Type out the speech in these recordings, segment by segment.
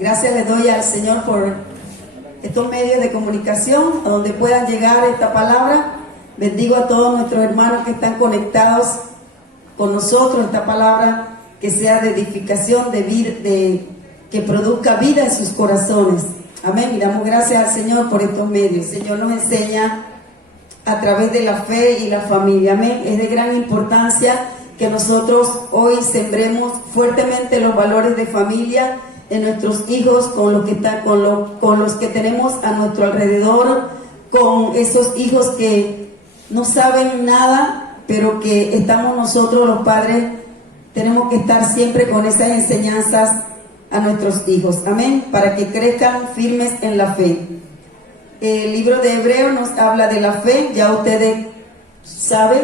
Gracias le doy al Señor por estos medios de comunicación, a donde puedan llegar esta palabra. Bendigo a todos nuestros hermanos que están conectados con nosotros. Esta palabra que sea de edificación, que produzca vida en sus corazones. Amén. Y damos gracias al Señor por estos medios. El Señor nos enseña a través de la fe y la familia. Amén. Es de gran importancia que nosotros hoy sembremos fuertemente los valores de familia en nuestros hijos, con los que tenemos a nuestro alrededor, con esos hijos que no saben nada, pero que estamos nosotros los padres, tenemos que estar siempre con esas enseñanzas a nuestros hijos, amén, para que crezcan firmes en la fe. El libro de Hebreos nos habla de la fe. Ya ustedes saben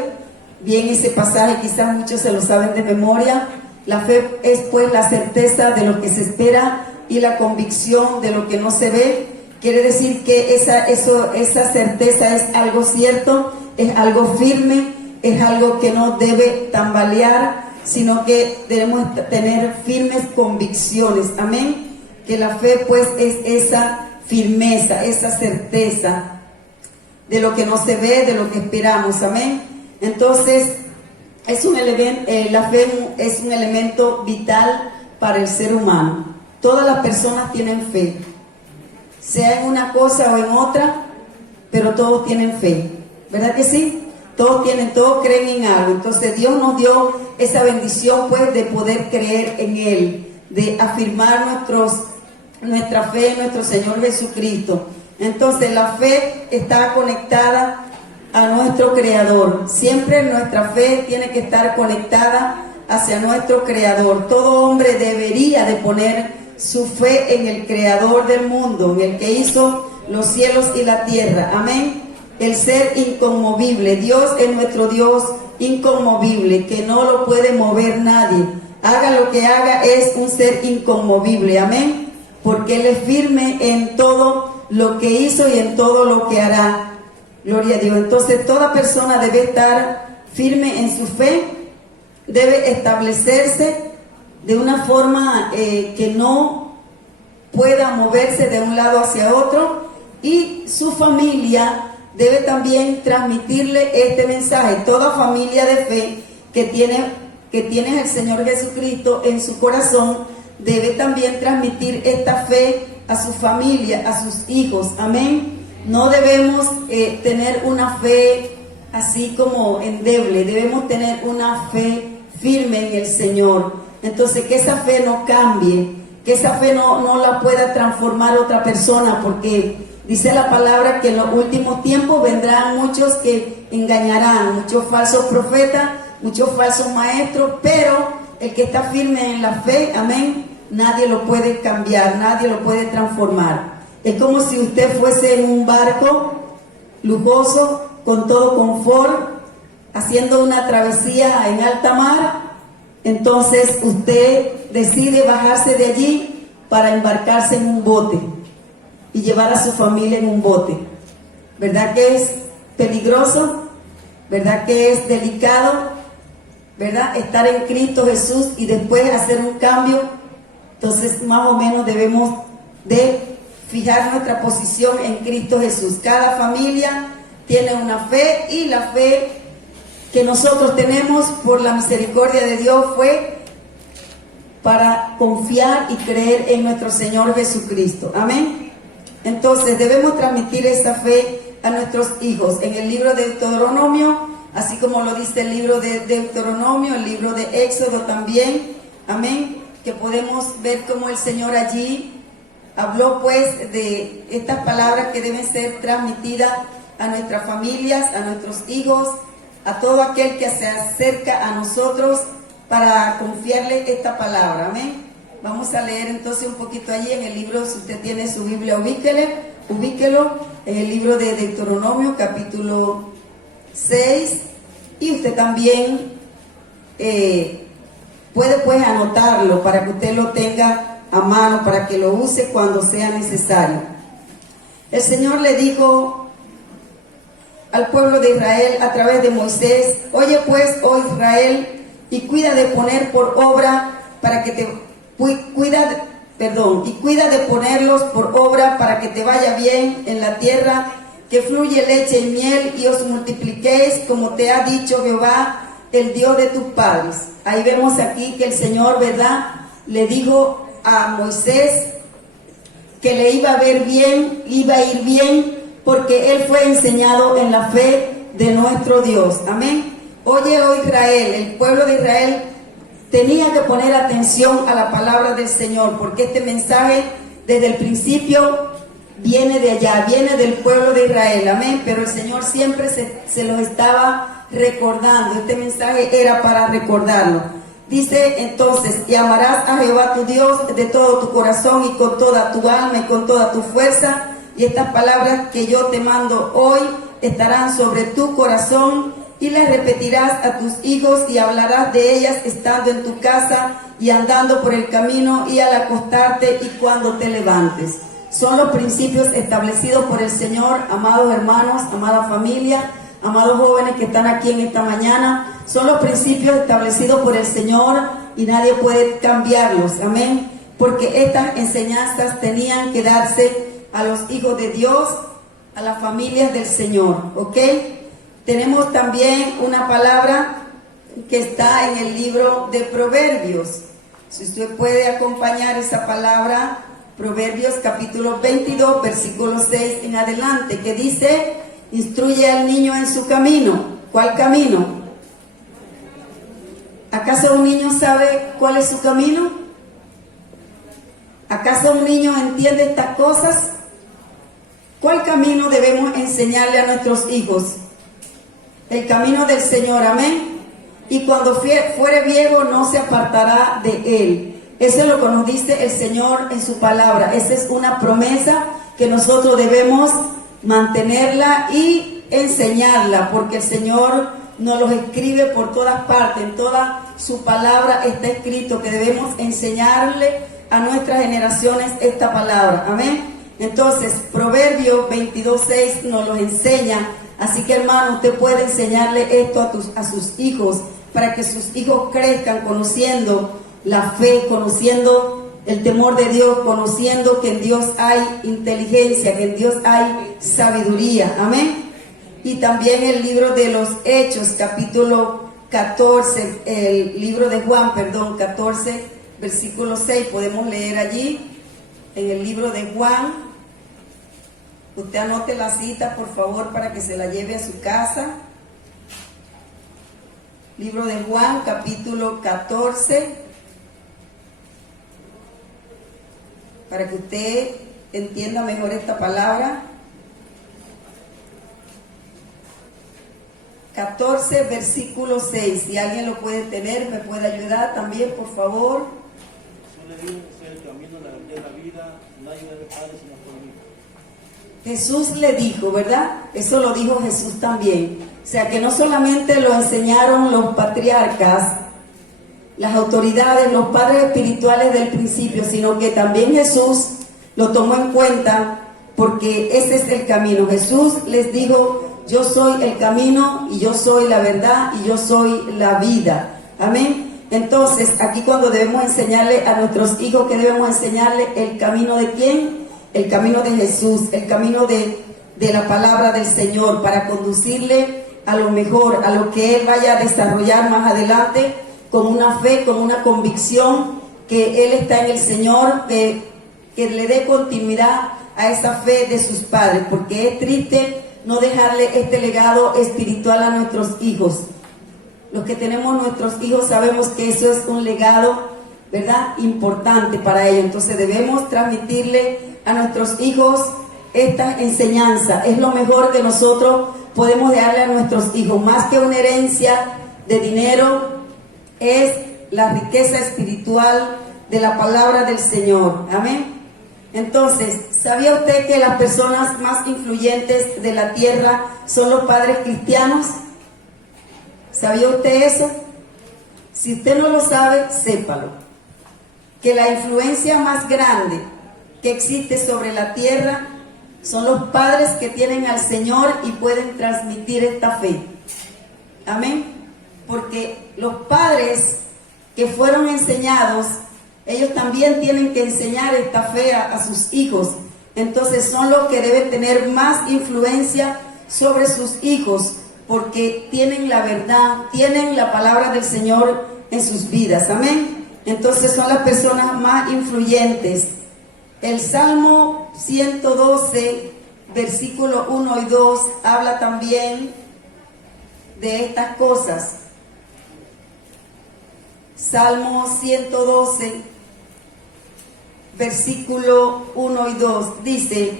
bien ese pasaje, quizás muchos se lo saben de memoria. La fe es pues la certeza de lo que se espera y la convicción de lo que no se ve. Quiere decir que esa certeza es algo cierto, es algo firme, es algo que no debe tambalear, sino que debemos tener firmes convicciones. Amén. Que la fe pues es esa firmeza, esa certeza de lo que no se ve, de lo que esperamos. Amén. Entonces, la fe es un elemento vital para el ser humano. Todas las personas tienen fe, sea en una cosa o en otra, pero todos tienen fe, ¿verdad que sí? Todos creen en algo. Entonces Dios nos dio esa bendición pues de poder creer en Él, de afirmar nuestra fe en nuestro Señor Jesucristo. Entonces la fe está conectada a nuestro Creador. Siempre nuestra fe tiene que estar conectada hacia nuestro Creador. Todo hombre debería de poner su fe en el Creador del mundo, en el que hizo los cielos y la tierra. Amén. El ser inconmovible. Dios es nuestro Dios inconmovible, que no lo puede mover nadie. Haga lo que haga, es un ser inconmovible. Amén. Porque Él es firme en todo lo que hizo y en todo lo que hará. Gloria a Dios. Entonces toda persona debe estar firme en su fe, debe establecerse de una forma que no pueda moverse de un lado hacia otro, y su familia debe también transmitirle este mensaje. Toda familia de fe que tiene al Señor Jesucristo en su corazón debe también transmitir esta fe a su familia, a sus hijos. Amén. No debemos tener una fe así como endeble, debemos tener una fe firme en el Señor. Entonces, que esa fe no cambie, que esa fe no la pueda transformar otra persona, porque dice la palabra que en los últimos tiempos vendrán muchos que engañarán, muchos falsos profetas, muchos falsos maestros, pero el que está firme en la fe, amén, nadie lo puede cambiar, nadie lo puede transformar. Es como si usted fuese en un barco lujoso, con todo confort, haciendo una travesía en alta mar. Entonces usted decide bajarse de allí para embarcarse en un bote y llevar a su familia en un bote. ¿Verdad que es peligroso? ¿Verdad que es delicado? ¿Verdad? Estar en Cristo Jesús y después hacer un cambio. Entonces más o menos debemos de fijar nuestra posición en Cristo Jesús. Cada familia tiene una fe, y la fe que nosotros tenemos por la misericordia de Dios fue para confiar y creer en nuestro Señor Jesucristo. Amén. Entonces debemos transmitir esta fe a nuestros hijos. En el libro de Deuteronomio, así como lo dice el libro de Deuteronomio, el libro de Éxodo también, amén, que podemos ver cómo el Señor allí habló pues de estas palabras que deben ser transmitidas a nuestras familias, a nuestros hijos, a todo aquel que se acerca a nosotros para confiarle esta palabra. Amén. Vamos a leer entonces un poquito allí en el libro, si usted tiene su Biblia, ubíquelo en el libro de Deuteronomio, capítulo 6, y usted también puede pues anotarlo para que usted lo tenga a mano, para que lo use cuando sea necesario. El Señor le dijo al pueblo de Israel a través de Moisés: oye pues, oh Israel, y cuida de poner por obra para que te cuida y cuida de ponerlos por obra para que te vaya bien en la tierra, que fluye leche y miel, y os multipliquéis como te ha dicho Jehová, el Dios de tus padres. Ahí vemos aquí que el Señor, ¿verdad?, le dijo a Moisés que le iba a ver bien, iba a ir bien, porque él fue enseñado en la fe de nuestro Dios. Amén. Oye, oh Israel, el pueblo de Israel tenía que poner atención a la palabra del Señor, porque este mensaje desde el principio viene de allá, viene del pueblo de Israel, amén, pero el Señor siempre se los estaba recordando. Este mensaje era para recordarlo. Dice entonces: y amarás a Jehová tu Dios de todo tu corazón y con toda tu alma y con toda tu fuerza, y estas palabras que yo te mando hoy estarán sobre tu corazón, y las repetirás a tus hijos, y hablarás de ellas estando en tu casa y andando por el camino y al acostarte y cuando te levantes. Son los principios establecidos por el Señor, amados hermanos, amada familia, amados jóvenes que están aquí en esta mañana. Son los principios establecidos por el Señor y nadie puede cambiarlos, amén, porque estas enseñanzas tenían que darse a los hijos de Dios, a las familias del Señor, ¿ok? Tenemos también una palabra que está en el libro de Proverbios. Si usted puede acompañar esa palabra, Proverbios capítulo 22, versículo 6 en adelante, que dice: instruye al niño en su camino. ¿Cuál camino? ¿Acaso un niño sabe cuál es su camino? ¿Acaso un niño entiende estas cosas? ¿Cuál camino debemos enseñarle a nuestros hijos? El camino del Señor, amén. Y cuando fuere viejo no se apartará de él. Eso es lo que nos dice el Señor en su palabra. Esa es una promesa que nosotros debemos mantenerla y enseñarla, porque el Señor nos los escribe por todas partes. En toda su palabra está escrito que debemos enseñarle a nuestras generaciones esta palabra, amén. Entonces, Proverbios 22:6 nos lo enseña. Así que, hermano, usted puede enseñarle esto a sus hijos, para que sus hijos crezcan conociendo la fe, conociendo el temor de Dios, conociendo que en Dios hay inteligencia, que en Dios hay sabiduría, amén. Y también el libro de los Hechos, capítulo 14, el libro de Juan, 14, versículo 6, podemos leer allí, en el libro de Juan. Usted anote la cita, por favor, para que se la lleve a su casa. Libro de Juan, capítulo 14, para que usted entienda mejor esta palabra. 14, versículo 6. Si alguien lo puede tener, me puede ayudar también, por favor. Yo le digo que soy el camino, la verdad y la vida, nadie debe Padre sino por mí. Jesús le dijo, ¿verdad? Eso lo dijo Jesús también. O sea, que no solamente lo enseñaron los patriarcas, las autoridades, los padres espirituales del principio, sino que también Jesús lo tomó en cuenta, porque ese es el camino. Jesús les dijo: yo soy el camino, y yo soy la verdad, y yo soy la vida. Amén. Entonces, aquí cuando debemos enseñarle a nuestros hijos, ¿qué debemos enseñarle? El camino de ¿quién? El camino de Jesús, el camino de la palabra del Señor, para conducirle a lo mejor, a lo que Él vaya a desarrollar más adelante, con una fe, con una convicción que Él está en el Señor, que le dé continuidad a esa fe de sus padres, porque es triste no dejarle este legado espiritual a nuestros hijos. Los que tenemos nuestros hijos sabemos que eso es un legado, ¿verdad?, importante para ellos. Entonces debemos transmitirle a nuestros hijos esta enseñanza. Es lo mejor que nosotros podemos darle a nuestros hijos, más que una herencia de dinero, es la riqueza espiritual de la palabra del Señor. Amén. Entonces, ¿sabía usted que las personas más influyentes de la tierra son los padres cristianos? ¿Sabía usted eso? Si usted no lo sabe, sépalo. Que la influencia más grande que existe sobre la tierra son los padres que tienen al Señor y pueden transmitir esta fe. Amén. Porque los padres que fueron enseñados ellos también tienen que enseñar esta fe a sus hijos. Entonces son los que deben tener más influencia sobre sus hijos, porque tienen la verdad, tienen la palabra del Señor en sus vidas. Amén. Entonces son las personas más influyentes. El Salmo 112, versículo 1 y 2, habla también de estas cosas. Salmo 112, versículo 1 y 2, dice: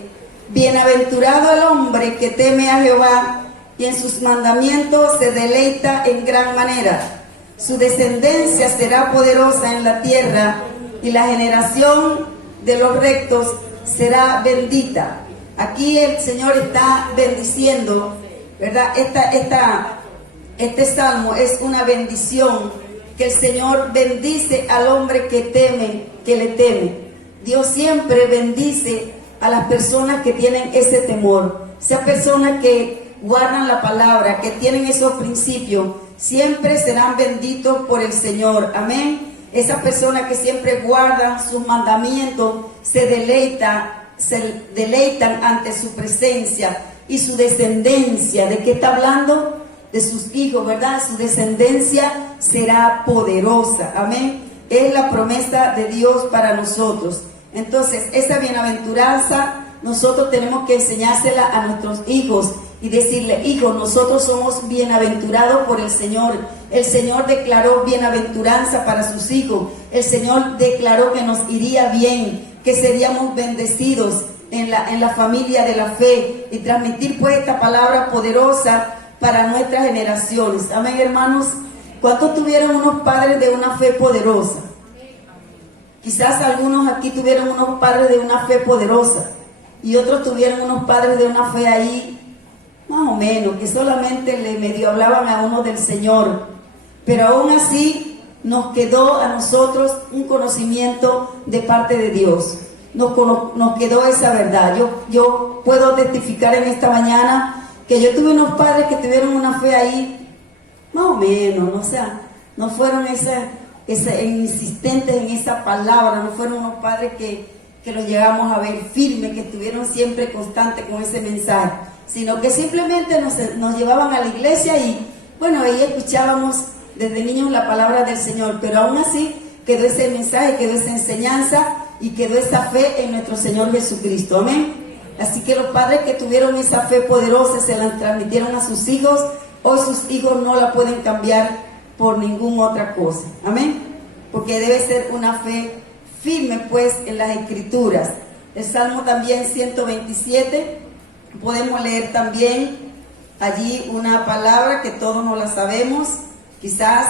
bienaventurado el hombre que teme a Jehová y en sus mandamientos se deleita en gran manera. Su descendencia será poderosa en la tierra y la generación de los rectos será bendita. Aquí el Señor está bendiciendo, ¿verdad? Este salmo es una bendición, que el Señor bendice al hombre que teme, que le teme. Dios siempre bendice a las personas que tienen ese temor, esas personas que guardan la palabra, que tienen esos principios, siempre serán benditos por el Señor. Amén. Esas personas que siempre guardan sus mandamientos se deleitan ante su presencia, y su descendencia, ¿de qué está hablando? De sus hijos, ¿verdad? Su descendencia será poderosa. Amén. Es la promesa de Dios para nosotros. Entonces, esa bienaventuranza nosotros tenemos que enseñársela a nuestros hijos y decirle: hijos, nosotros somos bienaventurados por el Señor. El Señor declaró bienaventuranza para sus hijos. El Señor declaró que nos iría bien, que seríamos bendecidos en la familia de la fe, y transmitir pues esta palabra poderosa para nuestras generaciones. Amén, hermanos. ¿Cuántos tuvieron unos padres de una fe poderosa? Quizás algunos aquí tuvieron unos padres de una fe poderosa, y otros tuvieron unos padres de una fe ahí, más o menos, que solamente le medio hablaban a uno del Señor. Pero aún así nos quedó a nosotros un conocimiento de parte de Dios. Nos quedó esa verdad. Yo puedo testificar en esta mañana que yo tuve unos padres que tuvieron una fe ahí, más o menos, ¿no? O sea, no fueron insistentes en esa palabra, no fueron unos padres que los llegamos a ver firmes, que estuvieron siempre constantes con ese mensaje, sino que simplemente nos llevaban a la iglesia y, bueno, ahí escuchábamos desde niños la palabra del Señor, pero aún así quedó ese mensaje, quedó esa enseñanza y quedó esa fe en nuestro Señor Jesucristo. Amén. Así que los padres que tuvieron esa fe poderosa se la transmitieron a sus hijos. Hoy sus hijos no la pueden cambiar por ninguna otra cosa. Amén. Porque debe ser una fe firme pues en las Escrituras. El Salmo también 127, podemos leer también allí una palabra que todos no la sabemos, quizás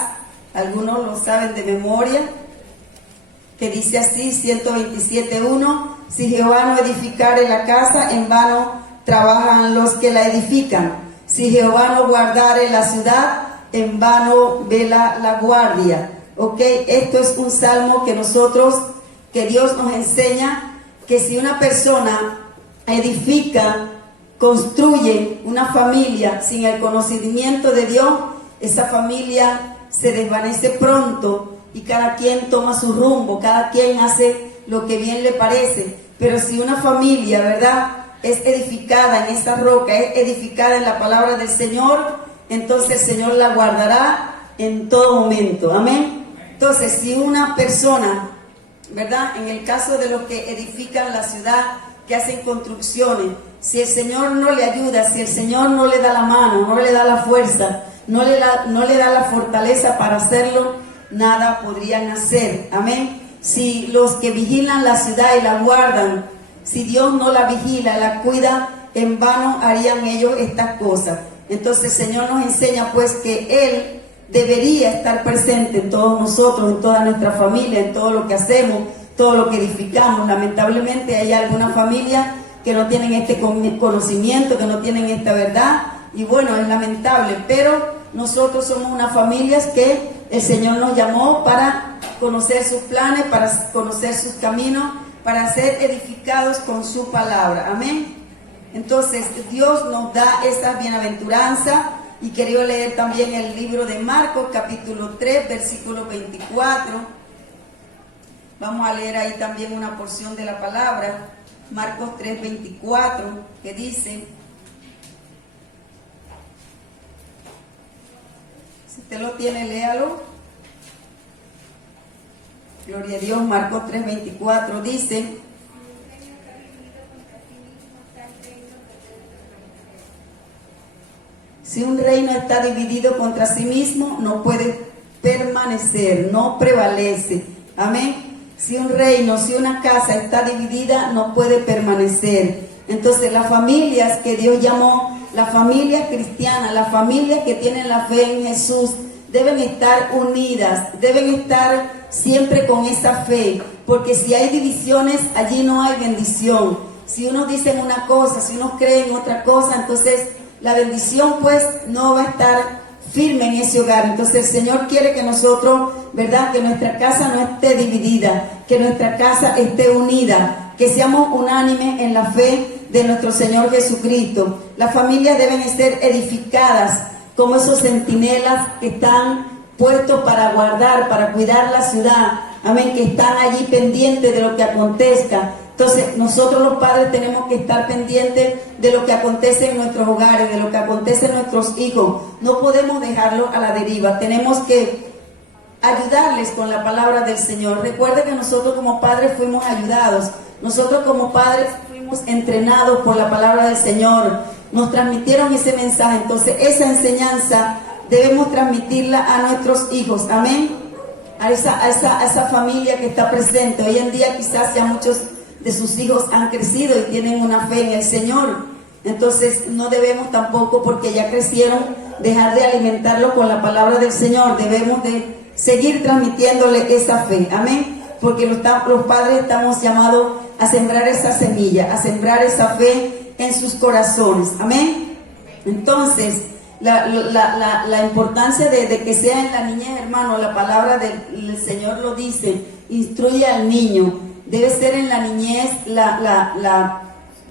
algunos lo saben de memoria, que dice así, 127:1: si Jehová no edificare la casa, en vano trabajan los que la edifican. Si Jehová no guardare la ciudad, en vano vela la guardia. Ok, esto es un salmo que Dios nos enseña que si una persona edifica, construye una familia sin el conocimiento de Dios, esa familia se desvanece pronto y cada quien toma su rumbo, cada quien hace lo que bien le parece. Pero si una familia, ¿verdad?, es edificada en esa roca, es edificada en la palabra del Señor, entonces el Señor la guardará en todo momento. Amén. Entonces, si una persona, ¿verdad?, en el caso de los que edifican la ciudad, que hacen construcciones, si el Señor no le ayuda, si el Señor no le da la mano, no le da la fuerza, no le da la fortaleza para hacerlo, nada podrían hacer. Amén. Si los que vigilan la ciudad y la guardan, si Dios no la vigila, la cuida, en vano harían ellos estas cosas. Entonces el Señor nos enseña pues que Él debería estar presente en todos nosotros, en toda nuestra familia, en todo lo que hacemos, todo lo que edificamos. Lamentablemente hay algunas familias que no tienen este conocimiento, que no tienen esta verdad, y bueno, es lamentable, pero nosotros somos unas familias que el Señor nos llamó para conocer sus planes, para conocer sus caminos, para ser edificados con su palabra. Amén. Entonces Dios nos da esa bienaventuranza, y quería leer también el libro de Marcos capítulo 3 versículo 24. Vamos a leer ahí también una porción de la palabra, Marcos 3:24, que dice, si usted lo tiene, léalo. Gloria a Dios. Marcos 3:24 dice: si un reino está dividido contra sí mismo, no puede permanecer, no prevalece. Amén. Si un reino, si una casa está dividida, no puede permanecer. Entonces, las familias que Dios llamó, las familias cristianas, las familias que tienen la fe en Jesús, deben estar unidas, deben estar siempre con esa fe, porque si hay divisiones, allí no hay bendición. Si unos dicen una cosa, si unos creen otra cosa, entonces la bendición pues no va a estar firme en ese hogar. Entonces el Señor quiere que nosotros, ¿verdad?, que nuestra casa no esté dividida, que nuestra casa esté unida, que seamos unánimes en la fe de nuestro Señor Jesucristo. Las familias deben ser edificadas como esos centinelas que están puestos para guardar, para cuidar la ciudad, amén, que están allí pendientes de lo que acontezca. Entonces nosotros los padres tenemos que estar pendientes de lo que acontece en nuestros hogares, de lo que acontece en nuestros hijos. No podemos dejarlo a la deriva, tenemos que ayudarles con la palabra del Señor. Recuerde que nosotros como padres fuimos ayudados, nosotros como padres fuimos entrenados por la palabra del Señor, nos transmitieron ese mensaje. Entonces esa enseñanza debemos transmitirla a nuestros hijos, amén, a esa familia que está presente. Hoy en día quizás ya muchos de sus hijos han crecido y tienen una fe en el Señor. Entonces no debemos tampoco, porque ya crecieron, dejar de alimentarlo con la palabra del Señor. Debemos de seguir transmitiéndole esa fe, amén, porque los padres estamos llamados a sembrar esa semilla, a sembrar esa fe en sus corazones, amén. Entonces la importancia de que sea en la niñez, hermano, la palabra del Señor lo dice, instruye al niño. Debe ser en la niñez la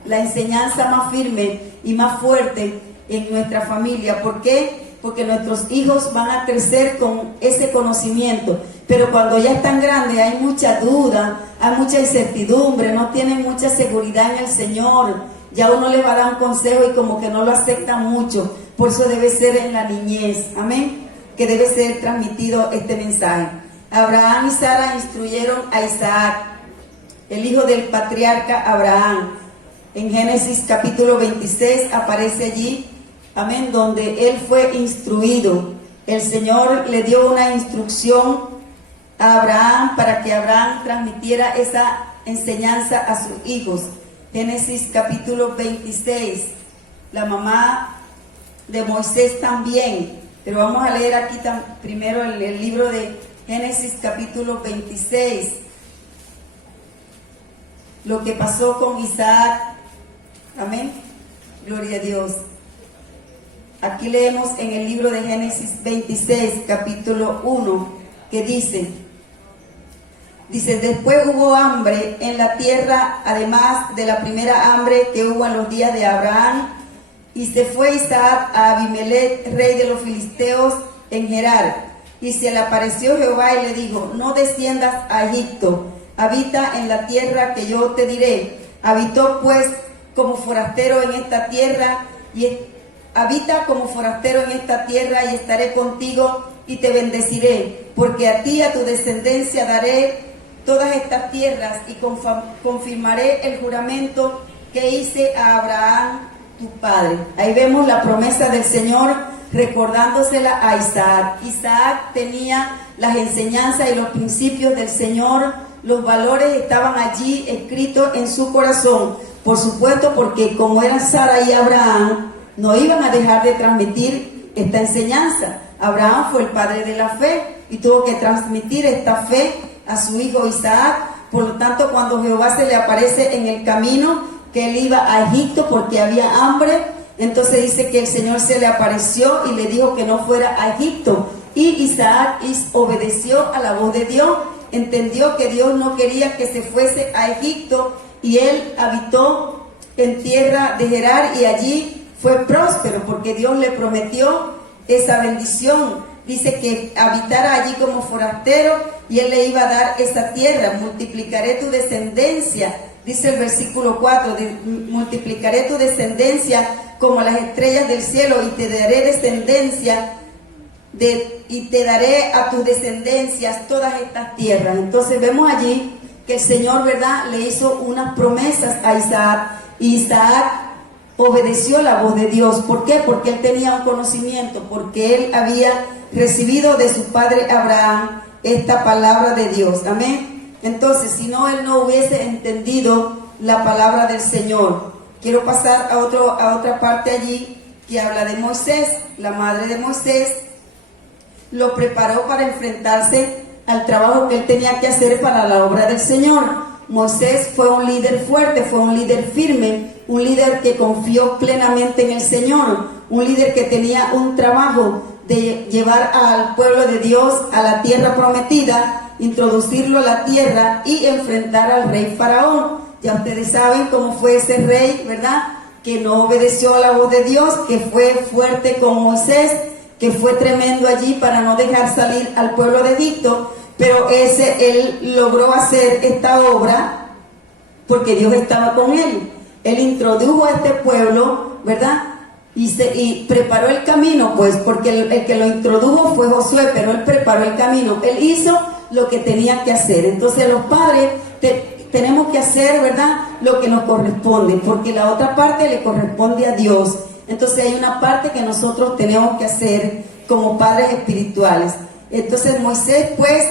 enseñanza más firme y más fuerte en nuestra familia. ¿Por qué? Porque nuestros hijos van a crecer con ese conocimiento. Pero cuando ya están grandes hay mucha duda, hay mucha incertidumbre, no tienen mucha seguridad en el Señor. Ya uno les va a dar un consejo y como que no lo aceptan mucho. Por eso debe ser en la niñez, amén, que debe ser transmitido este mensaje. Abraham y Sara instruyeron a Isaac, el hijo del patriarca Abraham. En Génesis capítulo 26 aparece allí, amén, donde él fue instruido. El Señor le dio una instrucción a Abraham para que Abraham transmitiera esa enseñanza a sus hijos. Génesis capítulo 26, la mamá de Moisés también, pero vamos a leer aquí primero el libro de Génesis capítulo 26. Lo que pasó con Isaac, amén, gloria a Dios. Aquí leemos en el libro de Génesis 26, capítulo 1, que dice, después hubo hambre en la tierra, además de la primera hambre que hubo en los días de Abraham, y se fue Isaac a Abimelech, rey de los filisteos, en Gerar, y se le apareció Jehová y le dijo, no desciendas a Egipto, habita en la tierra que yo te diré. Habitó pues como forastero en esta tierra, habita como forastero en esta tierra, y estaré contigo y te bendeciré, porque a ti y a tu descendencia daré todas estas tierras, y confirmaré el juramento que hice a Abraham tu padre. Ahí vemos la promesa del Señor recordándosela a Isaac. Isaac tenía las enseñanzas y los principios del Señor, los valores estaban allí escritos en su corazón. Por supuesto, porque como eran Sara y Abraham, no iban a dejar de transmitir esta enseñanza. Abraham fue el padre de la fe y tuvo que transmitir esta fe a su hijo Isaac. Por lo tanto, cuando Jehová se le aparece en el camino, que él iba a Egipto porque había hambre, entonces dice que el Señor se le apareció y le dijo que no fuera a Egipto. Y Isaac obedeció a la voz de Dios, entendió que Dios no quería que se fuese a Egipto, y él habitó en tierra de Gerar, y allí fue próspero porque Dios le prometió esa bendición. dice que habitara allí como forastero y él le iba a dar esa tierra. Multiplicaré tu descendencia, dice el versículo 4, multiplicaré tu descendencia como las estrellas del cielo y te daré descendencia y te daré a tus descendencias todas estas tierras. Entonces vemos allí que el Señor, ¿verdad?, le hizo unas promesas a Isaac, y Isaac obedeció la voz de Dios. ¿Por qué? Porque él tenía un conocimiento, porque él había recibido de su padre Abraham esta palabra de Dios. Amén. Entonces, si no, él no hubiese entendido la palabra del Señor. Quiero pasar a otra parte allí que habla de Moisés. La madre de Moisés lo preparó para enfrentarse al trabajo que él tenía que hacer para la obra del Señor. Moisés fue un líder fuerte, fue un líder firme, un líder que confió plenamente en el Señor, un líder que tenía un trabajo de llevar al pueblo de Dios a la tierra prometida, introducirlo a la tierra y enfrentar al rey Faraón. Ya ustedes saben cómo fue ese rey, ¿verdad?, que no obedeció a la voz de Dios, que fue fuerte con Moisés, que fue tremendo allí para no dejar salir al pueblo de Egipto, pero él logró hacer esta obra porque Dios estaba con él. Él introdujo a este pueblo, ¿verdad?, y preparó el camino, pues, porque el que lo introdujo fue Josué, pero él preparó el camino, él hizo lo que tenía que hacer. Entonces los padres tenemos que hacer, ¿verdad?, lo que nos corresponde, porque la otra parte le corresponde a Dios. Entonces hay una parte que nosotros tenemos que hacer como padres espirituales. Entonces Moisés, pues,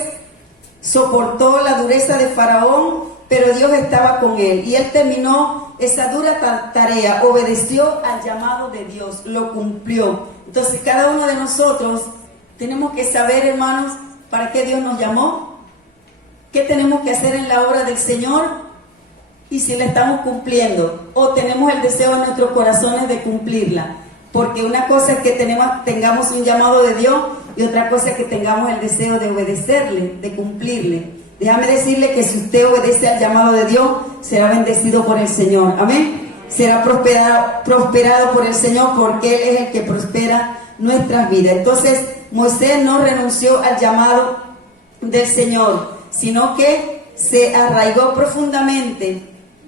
soportó la dureza de Faraón, pero Dios estaba con él y él terminó esa dura tarea, obedeció al llamado de Dios, lo cumplió. Entonces cada uno de nosotros tenemos que saber, hermanos, para qué Dios nos llamó, qué tenemos que hacer en la obra del Señor y si la estamos cumpliendo o tenemos el deseo en nuestros corazones de cumplirla. Porque una cosa es que tengamos un llamado de Dios y otra cosa es que tengamos el deseo de obedecerle, de cumplirle. Déjame decirle que si usted obedece al llamado de Dios, será bendecido por el Señor. Amén. Será prosperado por el Señor, porque Él es el que prospera nuestras vidas. Entonces, Moisés no renunció al llamado del Señor, sino que se arraigó profundamente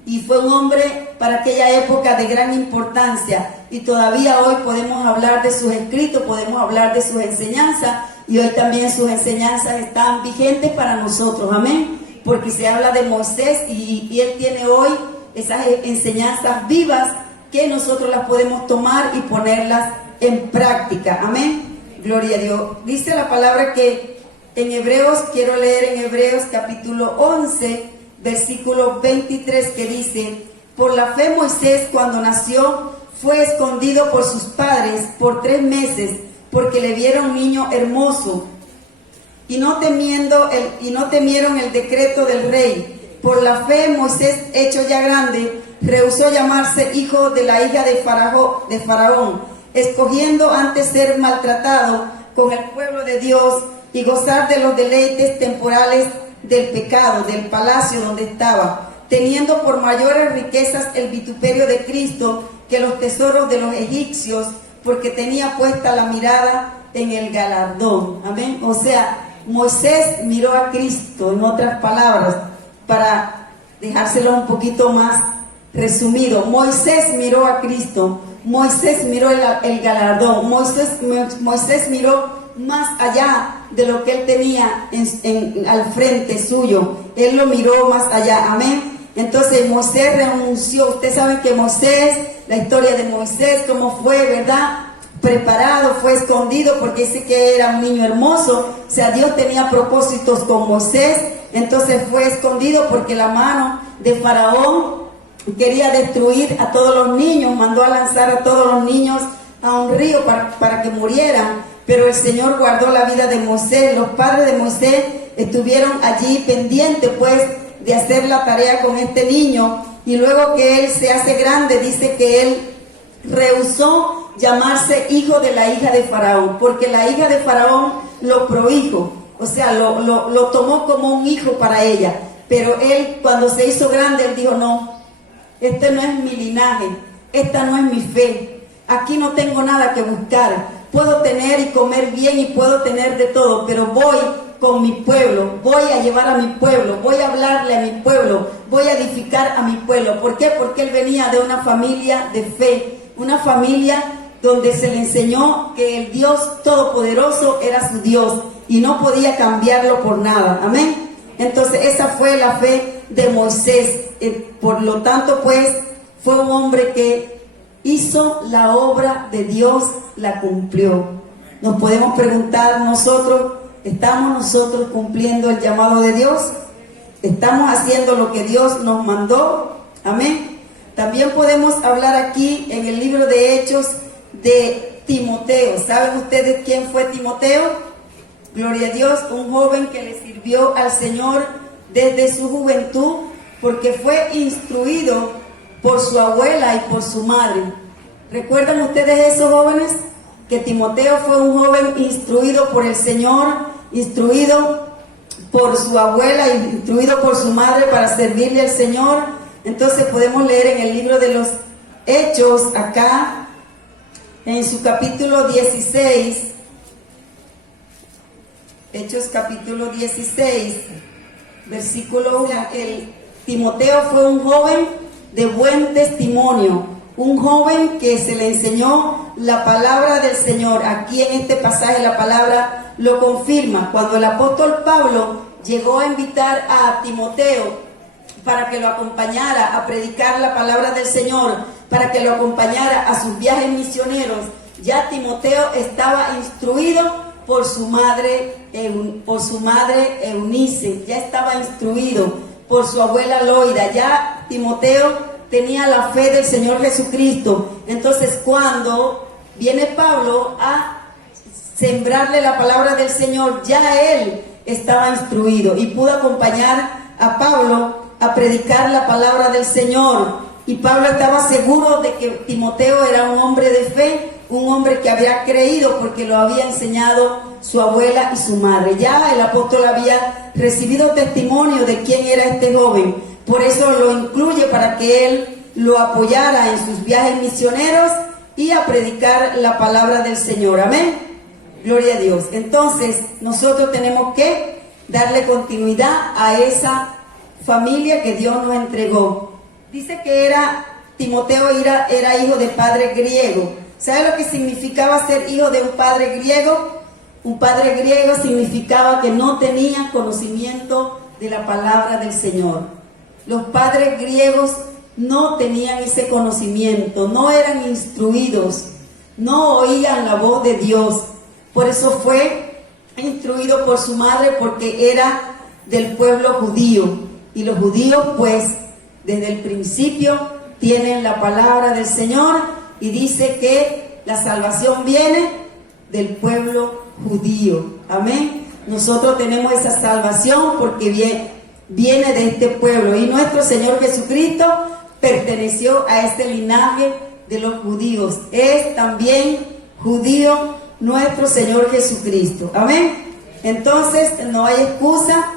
y fue un hombre para aquella época de gran importancia. Y todavía hoy podemos hablar de sus escritos, podemos hablar de sus enseñanzas, y hoy también sus enseñanzas están vigentes para nosotros, amén, porque se habla de Moisés y él tiene hoy esas enseñanzas vivas que nosotros las podemos tomar y ponerlas en práctica, amén, gloria a Dios. Dice la palabra que en Hebreos, quiero leer en Hebreos capítulo 11, versículo 23, que dice: por la fe Moisés, cuando nació, fue escondido por sus padres por 3 meses, porque le vieron niño hermoso, y no temieron el decreto del rey. Por la fe Moisés, hecho ya grande, rehusó llamarse hijo de la hija de Faraón, escogiendo antes ser maltratado con el pueblo de Dios y gozar de los deleites temporales del pecado, del palacio donde estaba, teniendo por mayores riquezas el vituperio de Cristo que los tesoros de los egipcios, porque tenía puesta la mirada en el galardón. Amén. O sea, Moisés miró a Cristo, en otras palabras, para dejárselo un poquito más resumido. Moisés miró a Cristo, Moisés miró el galardón, Moisés miró más allá de lo que él tenía al frente suyo. Él lo miró más allá, amén. Entonces Moisés renunció. Ustedes saben que Moisés, la historia de Moisés, cómo fue, ¿verdad?, preparado, fue escondido porque dice que era un niño hermoso. O sea, Dios tenía propósitos con Moisés. Entonces fue escondido porque la mano de Faraón quería destruir a todos los niños, mandó a lanzar a todos los niños a un río para que murieran. Pero el Señor guardó la vida de Moisés. Los padres de Moisés estuvieron allí pendientes, pues, de hacer la tarea con este niño. Y luego que él se hace grande, dice que él rehusó llamarse hijo de la hija de Faraón, porque la hija de Faraón lo prohijo, o sea, lo tomó como un hijo para ella. Pero él, cuando se hizo grande, él dijo: no, este no es mi linaje, esta no es mi fe, aquí no tengo nada que buscar. puedo tener y comer bien y puedo tener de todo, pero voy con mi pueblo, voy a llevar a mi pueblo, voy a hablarle a mi pueblo, voy a edificar a mi pueblo. ¿Por qué? Porque él venía de una familia de fe, una familia donde se le enseñó que el Dios Todopoderoso era su Dios y no podía cambiarlo por nada. Amén. Entonces esa fue la fe de Moisés. Por lo tanto, pues, fue un hombre que hizo la obra de Dios, la cumplió. Nos podemos preguntar nosotros, ¿estamos nosotros cumpliendo el llamado de Dios? ¿Estamos haciendo lo que Dios nos mandó? Amén. También podemos hablar aquí en el libro de Hechos de Timoteo. ¿Saben ustedes quién fue Timoteo? Gloria a Dios, un joven que le sirvió al Señor desde su juventud, porque fue instruido por su abuela y por su madre. ¿Recuerdan ustedes esos jóvenes? Que Timoteo fue un joven instruido por el Señor, instruido por su abuela, instruido por su madre para servirle al Señor. Entonces podemos leer en el libro de los Hechos, acá, en su capítulo 16, Hechos capítulo 16, versículo 1. Timoteo fue un joven de buen testimonio, un joven que se le enseñó la palabra del Señor. Aquí en este pasaje la palabra lo confirma. Cuando el apóstol Pablo llegó a invitar a Timoteo para que lo acompañara a predicar la palabra del Señor, para que lo acompañara a sus viajes misioneros, ya Timoteo estaba instruido por su madre Eunice, ya estaba instruido por su abuela Loida. Ya Timoteo tenía la fe del Señor Jesucristo. Entonces, cuando viene Pablo a sembrarle la palabra del Señor, ya él estaba instruido y pudo acompañar a Pablo a predicar la palabra del Señor. Y Pablo estaba seguro de que Timoteo era un hombre de fe, un hombre que había creído porque lo había enseñado su abuela y su madre. Ya el apóstol había recibido testimonio de quién era este joven. Por eso lo incluye para que él lo apoyara en sus viajes misioneros y a predicar la palabra del Señor. Amén. Gloria a Dios. Entonces nosotros tenemos que darle continuidad a esa familia que Dios nos entregó. Dice que Timoteo era hijo de padre griego. ¿Sabe lo que significaba ser hijo de un padre griego? Un padre griego significaba que no tenía conocimiento de la palabra del Señor. Los padres griegos no tenían ese conocimiento, no eran instruidos, no oían la voz de Dios. Por eso fue instruido por su madre, porque era del pueblo judío. Y los judíos, pues, desde el principio tienen la palabra del Señor y dice que la salvación viene del pueblo judío. Amén. Nosotros tenemos esa salvación porque viene de este pueblo, y nuestro Señor Jesucristo perteneció a este linaje de los judíos. Es también judío nuestro Señor Jesucristo. Amén. Entonces no hay excusa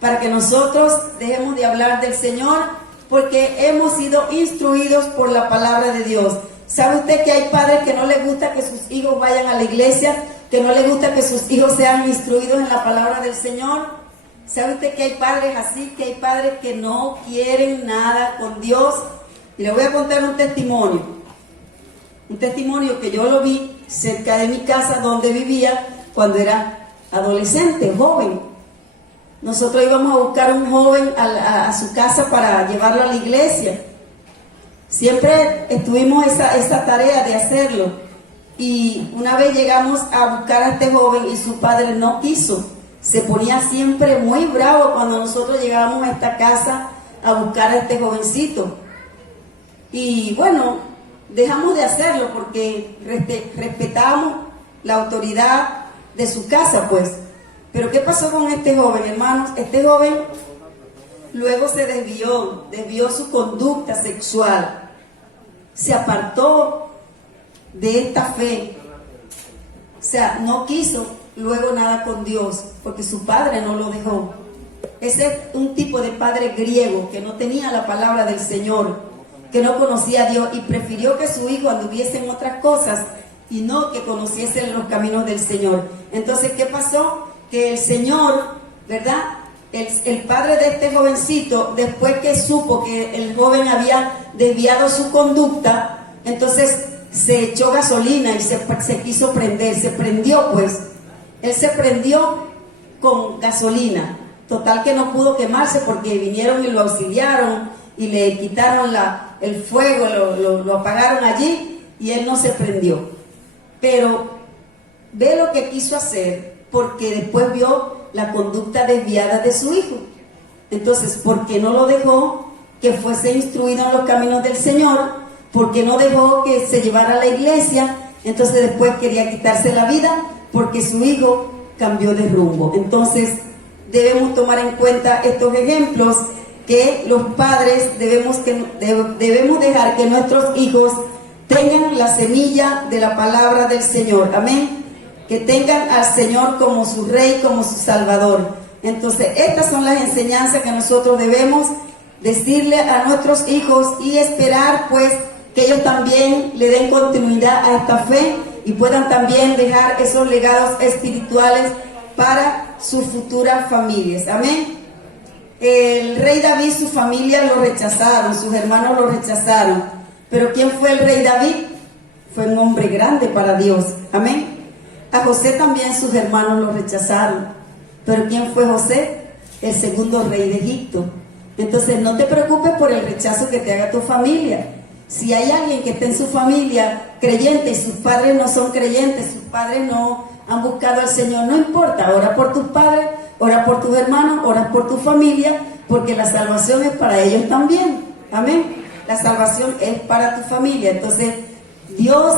para que nosotros dejemos de hablar del Señor, porque hemos sido instruidos por la palabra de Dios. ¿Sabe usted que hay padres que no les gusta que sus hijos vayan a la iglesia, que no les gusta que sus hijos sean instruidos en la palabra del Señor? ¿Sabe usted que hay padres así, que hay padres que no quieren nada con Dios? Y le voy a contar un testimonio que yo lo vi cerca de mi casa donde vivía cuando era adolescente, joven. Nosotros íbamos a buscar un joven a su casa para llevarlo a la iglesia. Siempre estuvimos esa tarea de hacerlo. Y una vez llegamos a buscar a este joven y su padre no quiso. Se ponía siempre muy bravo cuando nosotros llegábamos a esta casa a buscar a este jovencito. Y bueno, dejamos de hacerlo porque respetábamos la autoridad de su casa, pues. Pero ¿qué pasó con este joven, hermanos? Este joven luego se desvió su conducta sexual, se apartó de esta fe, o sea, no quiso luego nada con Dios, porque su padre no lo dejó. Ese es un tipo de padre griego que no tenía la palabra del Señor, que no conocía a Dios y prefirió que su hijo anduviese en otras cosas y no que conociesen los caminos del Señor. Entonces, ¿qué pasó? Que el Señor, ¿verdad? El padre de este jovencito, después que supo que el joven había desviado su conducta, entonces se echó gasolina y se quiso prender, se prendió pues. Él se prendió con gasolina. Total que no pudo quemarse porque vinieron y lo auxiliaron y le quitaron el fuego, lo apagaron allí y él no se prendió. Pero ve lo que quiso hacer, porque después vio la conducta desviada de su hijo. Entonces, ¿por qué no lo dejó que fuese instruido en los caminos del Señor? ¿Por qué no dejó que se llevara a la iglesia? Entonces después quería quitarse la vida porque su hijo cambió de rumbo. Entonces debemos tomar en cuenta estos ejemplos, que los padres debemos dejar que nuestros hijos tengan la semilla de la palabra del Señor. Amén. Que tengan al Señor como su Rey, como su Salvador. Entonces, estas son las enseñanzas que nosotros debemos decirle a nuestros hijos y esperar, pues, que ellos también le den continuidad a esta fe y puedan también dejar esos legados espirituales para sus futuras familias. Amén. El rey David, su familia lo rechazaron, sus hermanos lo rechazaron. Pero ¿quién fue el rey David? Fue un hombre grande para Dios. Amén. A José también sus hermanos lo rechazaron. Pero ¿quién fue José? El segundo rey de Egipto. Entonces no te preocupes por el rechazo que te haga tu familia. Si hay alguien que esté en su familia creyente y sus padres no son creyentes, sus padres no han buscado al Señor, no importa, ora por tus padres, ora por tus hermanos, ora por tu familia, porque la salvación es para ellos también. Amén. La salvación es para tu familia. Entonces Dios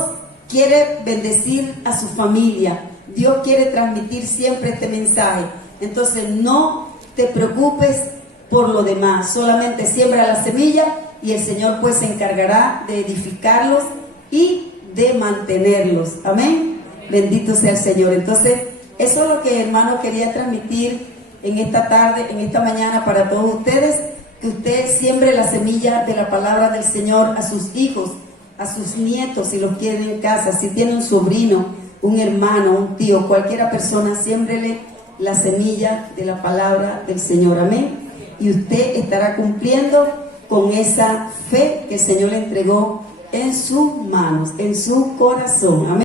quiere bendecir a su familia. Dios quiere transmitir siempre este mensaje. Entonces no te preocupes por lo demás, solamente siembra la semilla y el Señor pues se encargará de edificarlos y de mantenerlos. Amén. Bendito sea el Señor. Entonces eso es lo que, hermano, quería transmitir en esta tarde, en esta mañana para todos ustedes, que usted siembre la semilla de la palabra del Señor a sus hijos, a sus nietos, si los quieren en casa, si tiene un sobrino, un hermano, un tío, cualquiera persona, siémbrele la semilla de la palabra del Señor. Amén. Y usted estará cumpliendo con esa fe que el Señor le entregó en sus manos, en su corazón. Amén.